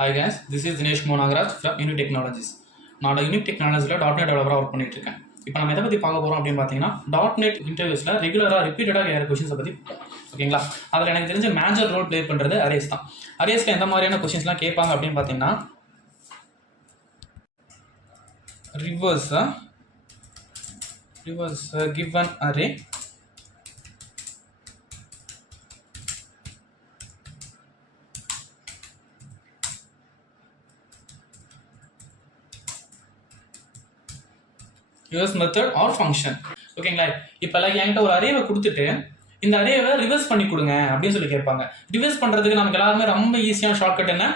Hi guys, this is Dinesh Monagraj from Unique Technologies. நான் unique டெக்னாலஜியில் .NET டெவலப்பராக work பண்ணிட்டு இருக்கேன். இப்போ நம்ம எதை பற்றி பார்க்க போகிறோம் அப்படின்னு பார்த்தீங்கன்னா .NET இன்டர்வியூஸில் ரெகுலராக ரிப்பீட்டடாக கேட்குற கொஷின்ஸை பற்றி ஓகேங்களா. அதில் எனக்கு தெரிஞ்ச மேஜர் ரோல் ப்ளே பண்ணுறது அரேஸ் தான். அரேஸ்க்கு எந்த மாதிரியான கொஷின்ஸ்லாம் கேட்பாங்க அப்படின்னு பார்த்தீங்கன்னா reverse given array reverse method R function. ஓகேங்களா. இப்போ என்கிட்ட ஒரு அரேவை கொடுத்துட்டு இந்த அரேவை ரிவர்ஸ் பண்ணி கொடுங்க அப்படின்னு சொல்லி கேட்பாங்க. ரிவர்ஸ் பண்ணுறதுக்கு நமக்கு எல்லாருமே ரொம்ப ஈஸியான ஷார்ட்கட் என்ன?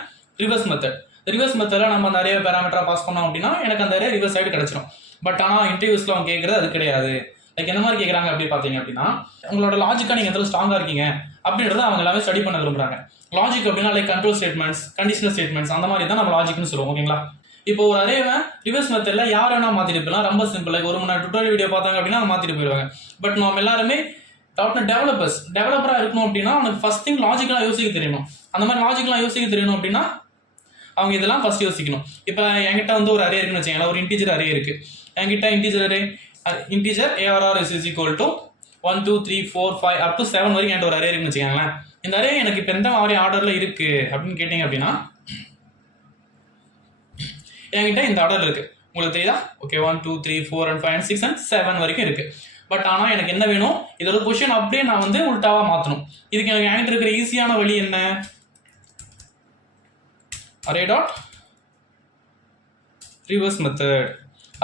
Reverse method. ரிவர்ஸ் மெத்தடில் நம்ம அந்த அரேவை பேராமீட்டராக பாஸ் பண்ணோம் அப்படின்னா எனக்கு அந்த அரே ரிவர்ஸ் ஆகிட்டு கிடச்சிரும். பட் ஆனால் இன்டர்வியூஸில் அவங்க கேட்குறது அது கிடையாது. எந்த மாதிரி கேட்குறாங்க அப்படி பார்த்தீங்க அப்படின்னா உங்களோட லாஜிக்காக நீங்கள் எந்த ஸ்ட்ராங்காக இருக்கீங்க அப்படின்றத அவங்க எல்லாமே ஸ்டடி பண்ண விரும்புகிறாங்க. லாஜிக் அப்படின்னா கண்ட்ரோல் ஸ்டேட்மெண்ட்ஸ், கண்டிஷனல் ஸ்டேட்மெண்ட்ஸ் அந்த மாதிரி தான் நம்ம லாஜிக்னு சொல்லுவோம். ஓகேங்களா. இப்போ ஒரு அரேவை ரிவர்ஸ் மெத்தடில் யார் வேணா மாற்றிட்டு போயிடலாம். ரொம்ப சிம்பிள். ஒரு மணி நேரம் டுட்டோரியல் வீடியோ பார்த்தாங்க அப்படின்னா அவங்க மாற்றிட்டு போயிடுவாங்க. பட் நம்ம எல்லாருமே .NET டெவலப்பராக இருக்கணும் அப்படின்னா அவனுக்கு ஃபர்ஸ்ட் திங் லாஜிக்கலாக யோசிக்க தெரியணும். அந்த மாதிரி லாஜிக்கலாக யோசிக்க தெரியணும் அப்படின்னா அவங்க இதெல்லாம் ஃபர்ஸ்ட் யோசிக்கணும். இப்போ என்கிட்ட ஒரு அரே இருக்குன்னு வச்சுக்கோங்களேன். ஒரு இன்டீஜர் அரே இருக்கு. என்கிட்ட integer ARR is equal to 1 2 3 4 5 up to 7 வரைக்கும் என்கிட்ட ஒரு அரே இருக்குன்னு வச்சுக்கோங்களேன். இந்த அரே எனக்கு இப்போ எந்த மாதிரி ஆர்டரில் இருக்கு அப்படின்னு கேட்டீங்க அப்படின்னா என்கிட்ட இந்த ஆர்டர் இருக்கு. உங்களுக்கு தெரியுதா? ஓகே, 1 2 3 4 and 5 and 6 and 7 வரைக்கும் இருக்கு. பட் ஆனால் எனக்கு என்ன வேணும்? இதோட பொசிஷன் அப்படியே நான் உல்டாவா மாற்றணும். இதுக்கு எனக்கு என்கிட்ட இருக்கிற ஈஸியான வழி என்ன? Array dot reverse method.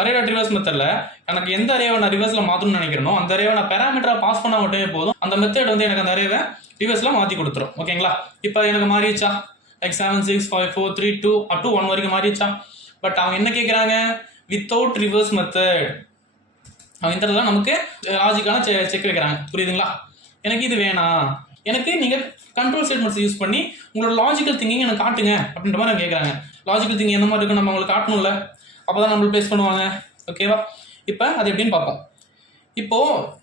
Array dot reverse மெத்தடில் எனக்கு எந்த அரேவை நான் ரிவர்ஸில் மாற்றணும்னு நினைக்கிறேனோ அந்த அரேவை நான் பேராமீட்டராக பாஸ் பண்ணால் மட்டுமே போதும். அந்த மெத்தட் எனக்கு அந்த அரேவை ரிவர்ஸில் மாற்றி கொடுத்துரும். ஓகேங்களா. இப்போ எனக்கு மாறிடுச்சா? 7 6 5 4 3 2 up to 1 வரைக்கும் மாறிடுச்சா? பட் அவங்க என்ன கேட்குறாங்க? Without reverse method. அவங்க இந்த இடத்துல நமக்கு லாஜிக்கான செக் வைக்கிறாங்க. புரியுதுங்களா? எனக்கு இது வேணாம். எனக்கு நீங்கள் கண்ட்ரோல் ஸ்டேட்மெண்ட்ஸ் யூஸ் பண்ணி உங்களோட லாஜிக்கல் திங்கிங் எனக்கு காட்டுங்க அப்படின்ற மாதிரி அவங்க கேட்குறாங்க. லாஜிக்கல் திங்கிங் எந்த மாதிரி இருக்குன்னு நம்ம அவங்களுக்கு காட்டணும்ல. அப்போ தான் நம்மளுக்கு ப்ளேஸ் பண்ணுவாங்க. ஓகேவா. இப்போ அது எப்படின்னு பார்ப்போம். இப்போது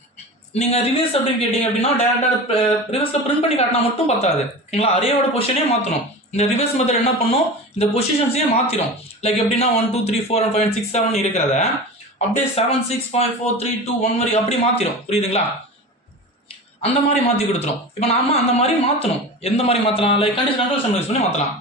நீங்கள் ரிவர்ஸ் அப்படின்னு கேட்டிங்க அப்படின்னா டேரெக்டாக ரிவர்ஸில் பிரிண்ட் பண்ணி காட்டினா மட்டும் பத்தாது. ஓகேங்களா. அரேயோட பொசிஷனே மாற்றணும். இந்த ரிவர்ஸ் மெத்தட் என்ன பண்ணும்? இந்த பொசிஷன்ஸையே மாற்றிடும். எப்படின்னா 1 2 3 4 and 5 and 6 7 இருக்கிறத அப்படியே 7 6 5 4 3 2 1 வரை அப்படி மாற்றிடும். புரியுதுங்களா. அந்த மாதிரி மாற்றி கொடுத்துரும். இப்போ நாம அந்த மாதிரி மாற்றணும். எந்த மாதிரி மாற்றலாம்? கண்டிஷன் கண்ட்ரோல் யூஸ் பண்ணி மாற்றலாம்.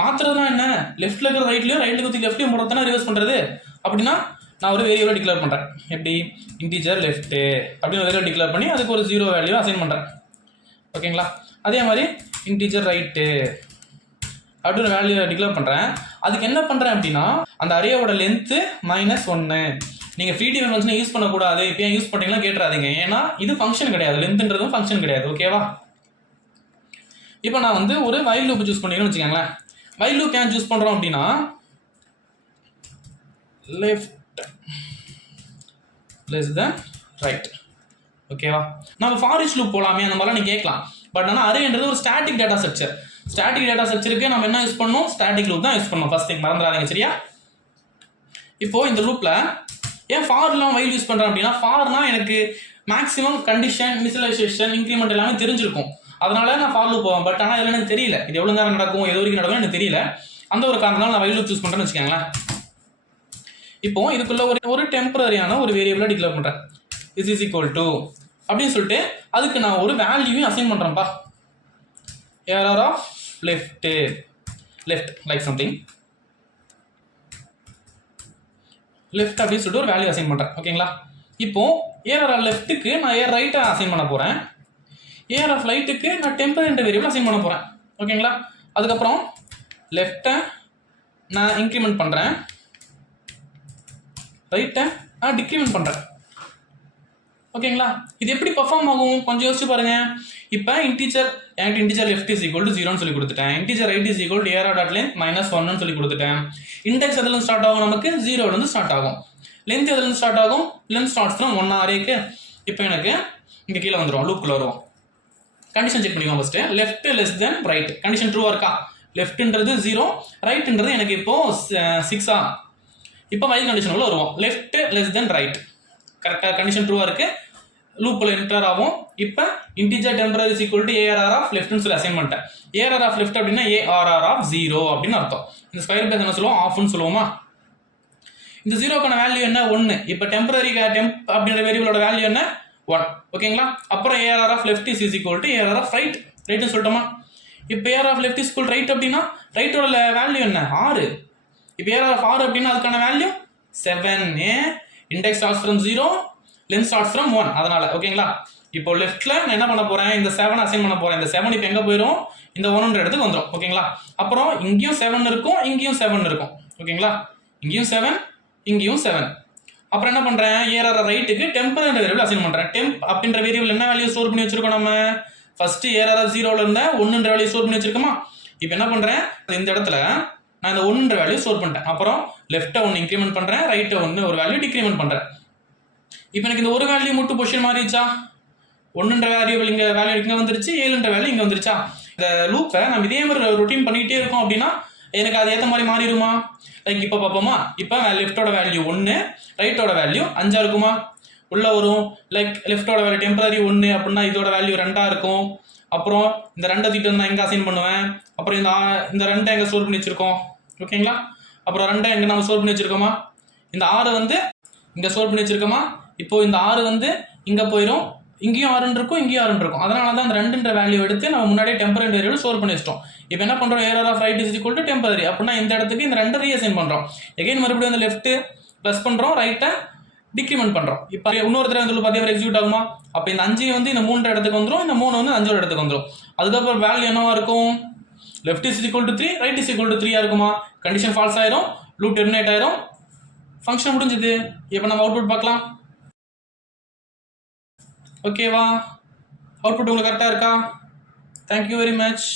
மாற்றுறதுனா என்ன? லெஃப்ட்டில் இருக்கிற ரைட்லையும் ரைட்டில் இருக்கிற லெஃப்ட்லையும் போடுறதுனா ரிவர்ஸ் பண்ணுறது. அப்படின்னா நான் ஒரு வேரியபிள் டிக்ளேர் பண்ணுறேன். எப்படி? இன்டீஜர் லெஃப்ட்டு அப்படின்னு ஒரு வேரியபிள் டிக்ளேர் பண்ணி அதுக்கு ஒரு 0 வேல்யூ அசைன் பண்ணுறேன். ஓகேங்களா. அதே மாதிரி இன்டீஜர் ரைட்டு அப்படின்னு வேல்யூ டிக்ளேர் பண்ணுறேன். அதுக்கு என்ன பண்ணுறேன் அப்படின்னா அந்த அரேயோட லென்த்து -1. நீங்கள் ஃப்ரீ டிஃபைன் ஃபங்க்ஷனை யூஸ் பண்ணக்கூடாது. இப்போ ஏன் யூஸ் பண்ணிங்கன்னா கேட்டுறாதீங்க. ஏன்னா இது ஃபங்க்ஷன் கிடையாது. லென்த்ன்றதும் ஃபங்க்ஷன் கிடையாது. ஓகேவா. இப்போ நான் ஒரு வைல் லூப் சூஸ் பண்ணிக்கணும்னு வச்சுக்கோங்களேன். வைல் லூப் ஏன் சூஸ் பண்ணுறோம் அப்படின்னா லெஃப்ட் லெஸ் தென் ரைட். ஓகேவா. நம்ம ஃபார் ஈச் லூப் போகலாமே அந்த மாதிரிலாம் நீங்கள் கேட்கலாம். பட் ஆனால் அரேன்றது ஒரு static data structure. Static data ஸ்ட்ரக்சருக்கு நம்ம என்ன யூஸ் பண்ணணும்? ஸ்டாட்டிக் லூப் தான் யூஸ் பண்ணணும். ஃபர்ஸ்ட் திங் மறந்துடாதீங்க. சரியா. இப்போ இந்த லூப்ல ஏன் ஃபார்லாம் வைல் யூஸ் பண்றேன் அப்படின்னா ஃபார்னா எனக்கு மேக்ஸிமம் கண்டிஷன், இனிஷியலைசேஷன், இன்க்ரிமெண்ட் எல்லாமே தெரிஞ்சிருக்கும். அதனால நான் ஃபார் லூப் போவேன். பட் ஆனால் இதெல்லாம் எனக்கு தெரியல. இது எவ்வளவு நேரம் நடக்கும், எது வரைக்கும் நடக்கும் எனக்கு தெரியல. அந்த ஒரு காரணத்தால நான் வைல் லூப் சூஸ் பண்றேன்னு வச்சுக்கோங்களேன். இப்போ இதுக்குள்ள ஒரு டெம்பரரியான ஒரு வேரியபிளா டிக்ளேர் பண்றேன். இஸ் இஸ் ஈக்குவல் டு அப்படின்னு சொல்லிட்டு அதுக்கு நான் ஒரு வேல்யூவையும் அசைன் பண்றேன்ப்பா. ARR of left like something left அப்படின்னு சொல்லிட்டு ஒரு வேல்யூ அசைன் பண்ணுறேன். ஓகேங்களா. இப்போ ARR லெஃப்ட்டுக்கு நான் ARR ரைட்டை அசைன் பண்ண போகிறேன். ARR ரைட்டுக்கு நான் டெம்பரரி வேரியபிள் அசைன் பண்ண போகிறேன். ஓகேங்களா. அதுக்கப்புறம் லெஃப்ட்டை நான் இன்க்ரிமெண்ட் பண்ணுறேன், ரைட்டை நான் டிக்ரிமெண்ட் பண்ணுறேன். ஓகேங்களா. இது எப்படி பர்ஃபார்ம் ஆகும் கொஞ்சம் யோசிச்சு பாருங்க. இப்போ integer left is equal to 0ன்னு சொல்லி கொடுத்துட்டேன். Integer right is equal to ARR.length -1ன்னு சொல்லி கொடுத்துட்டேன். இண்டெக்ஸ் எதுல ஸ்டார்ட் ஆகும்? நமக்கு 0ல ஸ்டார்ட் ஆகும். லென்த் எதுல ஸ்டார்ட் ஆகும்? லென்த் ஸ்டார்ட்ஸ் ஃப்ரம் 1 அரேக்கு. இப்போ எனக்கு இங்கே கீழே வந்துடும். லூப்குள்ள வருவோம். கண்டிஷன் செக் பண்ணிக்கோங்க first. Left less than right. Condition ட்ரூவா இருக்கா? லெஃப்ட்ன்றது 0, ரைட்ன்றது எனக்கு இப்போ 6ஆ. இப்போ வைல் கண்டிஷன் உள்ள வருவோம். Left less than right. கரெக்டாக கண்டிஷன் ட்ரூவா இருக்கு. லூப்பில் என்டர் ஆகும். இப்போ integer temporary is equal to ARR of லெஃப்ட்னு சொல்லி அசைன் பண்ணிட்டேன். ஏஆர்ஆர் ஆஃப் லெஃப்ட் அப்படின்னா ஏஆர்ஆர் ஆஃப் 0 அப்படின்னு அர்த்தம். இந்த ஸ்கொயர் பேஸ் என்ன சொல்லுவோம், ஆஃப்னு சொல்லுவோமா. இந்த ஜீரோக்கான வேல்யூ என்ன, 1. இப்போ டெம்பரரி அப்படின்ற வேரியபிளோட வேல்யூ என்ன, 1. ஓகேங்களா. அப்புறம் ARR of left is equal to ARR of ரைட்னு சொல்லிட்டோமா. இப்போ AR of left is equal right அப்படின்னா ரைட்டோட வேல்யூ என்ன, 6. இப்போ ஏஆர் ஆஃப் 6 அப்படின்னா அதுக்கான value 7. Index starts from 0, length starts from 1. அதனால ஓகேங்களா. இப்போ லெஃப்ட்ல நான் என்ன பண்ண போறேன், இந்த 7 அசைன் பண்ண போறேன். இந்த 7 இப்போ எங்க போயிடும், இந்த 1ன்ற இடத்துக்கு வந்துடும். ஓகேங்களா. அப்புறம் இங்கேயும் 7 இருக்கும், இங்கேயும் 7 இருக்கும். ஓகேங்களா. இங்கேயும் 7, இங்கேயும் 7. அப்புறம் என்ன பண்றேன், ஏஆர் ரைட்டுக்கு டெம்பர் என்ற வேரியபிள் அசைன் பண்றேன். டெம்ப் அப்படின்ற வேரியபிள் என்ன வேல்யூ ஸ்டோர் பண்ணி வச்சிருக்கோம் நம்ம, ஃபர்ஸ்ட் ஏஆர் 0ல இருந்த 1ன்ற வேல்யூ ஸ்டோர் பண்ணி வச்சிருக்கோமா. இப்போ என்ன பண்றேன், இந்த இடத்துல நான் இந்த 1ன்ற வேல்யூ ஸ்டோர் பண்ணிட்டேன். அப்புறம் லெஃப்ட்டை 1 இன்க்ரிமெண்ட் பண்றேன், ரைட்டை 1 ஒரு வேல்யூ டிக்ரிமெண்ட் பண்றேன். இப்போ எனக்கு இந்த ஒரு வேல்யூ மட்டும் பொசிஷன் மாறிடுச்சா, 1ன்ற வேரியபிள் இங்க வேல்யூ இங்க வந்துருச்சு, 7ன்ற வேல்யூ இங்க வந்துருச்சா. இந்த லூப்பை நம்ம இதே மாதிரி ரொட்டீன் பண்ணிக்கிட்டே இருக்கோம் அப்படின்னா எனக்கு அது ஏற்ற மாதிரி மாறிடுமா. லைக் இப்போ பார்ப்போமா. இப்போ லெஃப்டோட வேல்யூ 1, ரைட்டோட வேல்யூ 5 இருக்குமா, உள்ள வரும். லைக் லெஃப்டோட வேல்யூ டெம்பரரி 1 அப்படின்னா இதோட வேல்யூ 2 இருக்கும். அப்புறம் இந்த 2 தீட்டு வந்து நான் எங்கே அசைன் பண்ணுவேன். அப்புறம் இந்த 2 எங்கே ஸ்டோர் பண்ணி வச்சிருக்கோம். ஓகேங்களா. அப்புறம் 2 எங்கே நம்ம ஸ்டோர் பண்ணி வச்சிருக்கோமா, இந்த 6 வந்து இங்கே ஸ்டோர் பண்ணி வச்சிருக்கோமா. இப்போ இந்த 6 வந்து இங்கே போயிடும், இங்கேயும் 6 இருக்கும், இங்கேயும் 6 இருக்கும். அதனால தான் அந்த 2ன்ற வேல்யூ எடுத்து நம்ம முன்னாடியே டெம்பரரி வேரியபிள் ஸ்டோர் பண்ணி வச்சிட்டோம். இப்போ என்ன பண்ணுறோம், AR of right is equal to temporary அப்படின்னா இந்த இடத்துக்கு இந்த 2 ரீஅசைன் பண்ணுறோம். எகைன் மறுபடியும் அந்த லெஃப்ட் ப்ளஸ் பண்ணுறோம், ரைட்டை டிக்ரிமெண்ட் பண்ணுறோம். இப்போ இன்னொரு தடவை வந்து பார்த்தீங்கன்னா எக்ஸிக்யூட் ஆகுமா. அப்போ இந்த 5 வந்து இந்த 3 இடத்துக்கு வந்துடும், இந்த 3 வந்து 5 இடத்துக்கு வந்துடும். அதுக்கப்புறம் வேல்யூ என்னவா இருக்கும், left is equal to 3, right is equal to 3 இருக்குமா. கண்டிஷன் ஃபால்ஸ் ஆயிரும், லூப் டெர்மினேட் ஆயிரும், ஃபங்க்ஷன் முடிஞ்சது. இப்போ நம்ம அவுட்புட் பார்க்கலாம். ஓகேவா, அவுட்புட் உங்களுக்கு கரெக்டாக இருக்கா. Thank you very much.